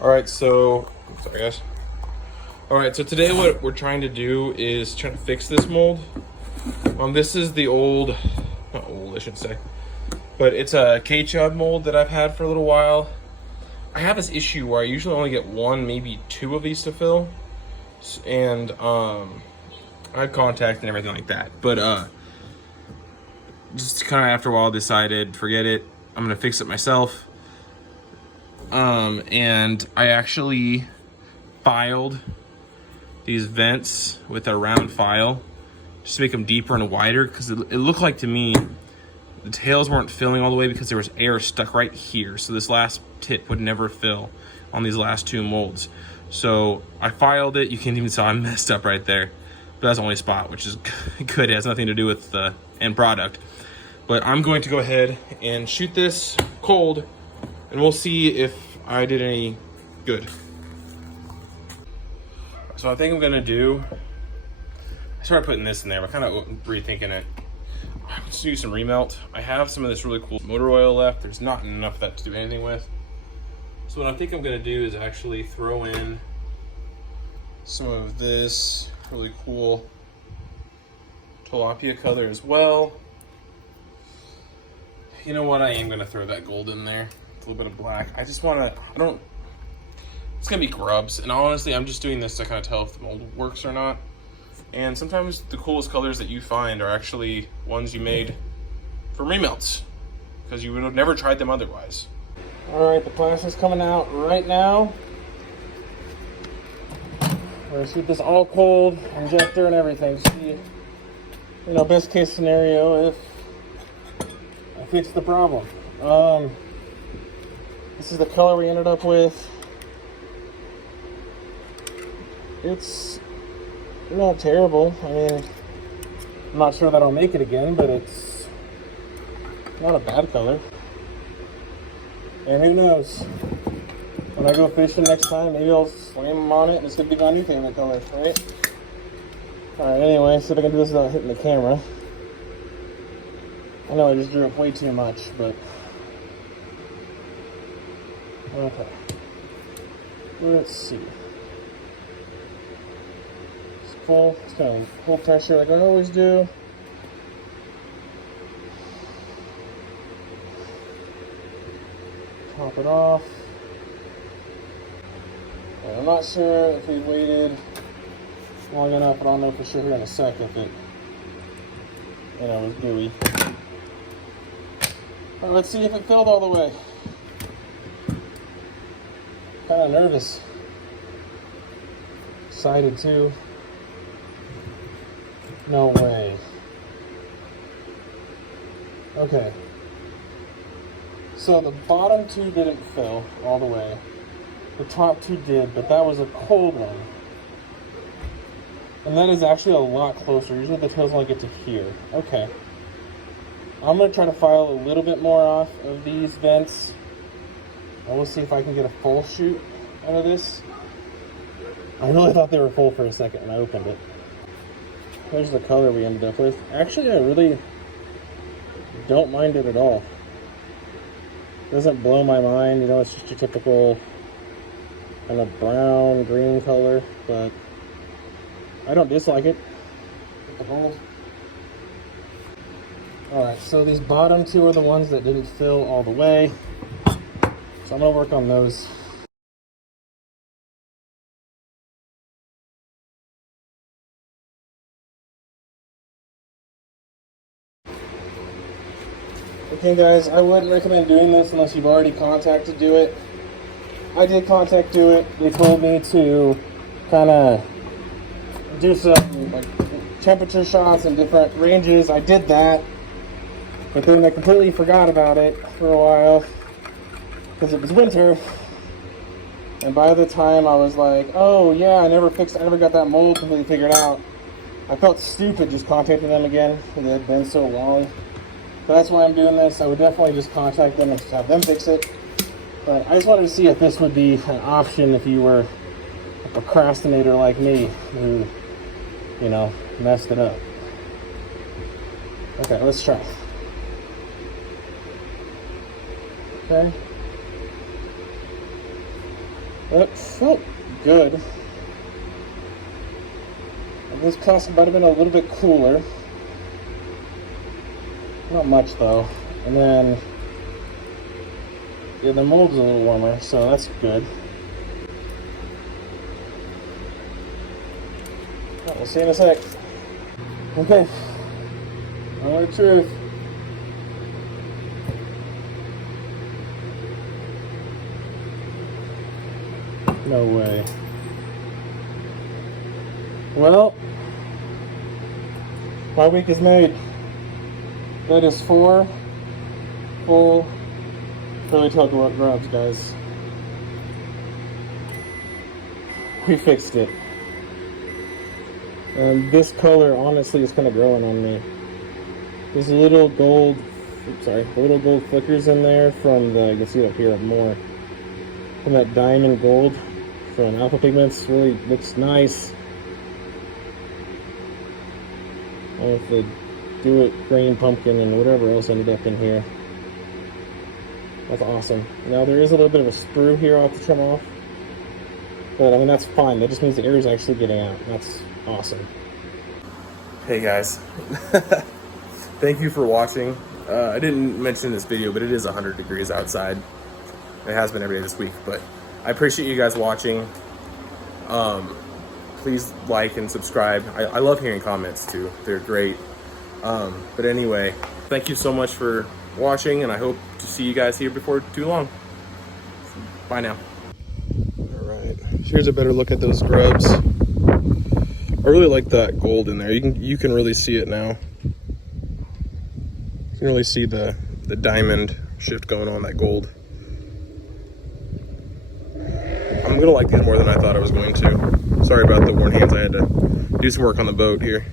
All right, so sorry guys. All right, so today what we're trying to do is try to fix this mold. This is the old, not old, I should say, but it's a K-Chub mold that I've had for a little while. I have this issue where I usually only get one, maybe two of these to fill, and I had contact and everything like that. But just kind of after a while decided, forget it. I'm gonna fix it myself. And I actually filed these vents with a round file just to make them deeper and wider, because it looked like to me the tails weren't filling all the way because there was air stuck right here. So this last tip would never fill on these last two molds. So I filed it. You can't even see I messed up right there. But that's the only spot, which is good. It has nothing to do with the end product. But I'm going to go ahead and shoot this cold, and we'll see if I did any good. So I think I'm gonna do, I started putting this in there, but kind of rethinking it. I'm just gonna do some remelt. I have some of this really cool motor oil left. There's not enough of that to do anything with. So what I think I'm gonna do is actually throw in some of this really cool tilapia color as well. You know what, I am gonna throw that gold in there. A little bit of black. I just wanna, it's gonna be grubs. And honestly, I'm just doing this to kind of tell if the mold works or not. And sometimes the coolest colors that you find are actually ones you made from remelts, because you would have never tried them otherwise. All right, the plastic's coming out right now. We're gonna shoot this all cold, injector and everything. See, you know, best case scenario if I fix the problem. This is the color we ended up with. It's not terrible. I mean, I'm not sure that I'll make it again, but it's not a bad color. And who knows? When I go fishing next time, maybe I'll slam them on it and it's gonna be my new favorite color, right? Alright, anyway, so if I can do this without hitting the camera. I know I just drew up way too much, but okay. Let's see. It's full. It's kind of full pressure like I always do. Top it off. And I'm not sure if we waited long enough, but I'll know for sure here in a sec if it, you know, was gooey. Alright, let's see if it filled all the way. Kind of nervous. Excited too. No way. Okay. So the bottom two didn't fill all the way. The top two did, but that was a cold one. And that is actually a lot closer. Usually the tails only get to here. Okay. I'm going to try to file a little bit more off of these vents. And we'll see if I can get a full shoot out of this. I really thought they were full for a second when I opened it. Here's the color we ended up with. Actually, I really don't mind it at all. It doesn't blow my mind. You know, it's just your typical kind of brown, green color, but I don't dislike it. Get the hole. Alright, so these bottom two are the ones that didn't fill all the way. So I'm going to work on those. Okay guys, I wouldn't recommend doing this unless you've already contacted Do It. I did contact Do It. They told me to kind of do some like temperature shots in different ranges. I did that, but then I completely forgot about it for a while because it was winter. And by the time I was like, oh yeah, I never got that mold completely figured out, I felt stupid just contacting them again because it had been so long. So that's why I'm doing this. I would definitely just contact them and just have them fix it. But I just wanted to see if this would be an option if you were a procrastinator like me who, you know, messed it up. Okay, let's try. Okay. That felt good. This plastic might have been a little bit cooler. Not much though. And then, yeah, the mold's a little warmer, so that's good. Well, we'll see in a sec. Okay. Moment of truth. No way. Well, my week is made. That is 4 full Curly Tailed grubs, guys. We fixed it. And this color, honestly, is kind of growing on me. There's a little gold, little gold flickers in there from the, you can see it up here more, from that diamond gold from Alpha Pigments. Really looks nice. With the Do It green pumpkin and whatever else ended up in here. That's awesome. Now there is a little bit of a sprue here I'll have to trim off. But I mean, that's fine. That just means the air is actually getting out. That's awesome. Hey guys. Thank you for watching. I didn't mention in this video, but it is 100 degrees outside. It has been every day this week, but I appreciate you guys watching. Please like and subscribe. I love hearing comments too. They're great. But anyway, thank you so much for watching, and I hope to see you guys here before too long. Bye now. All right, here's a better look at those grubs. I really like that gold in there. You can really see it now. You can really see the diamond shift going on, that gold. I'm gonna like these more than I thought I was going to. Sorry about the worn hands. I had to do some work on the boat here.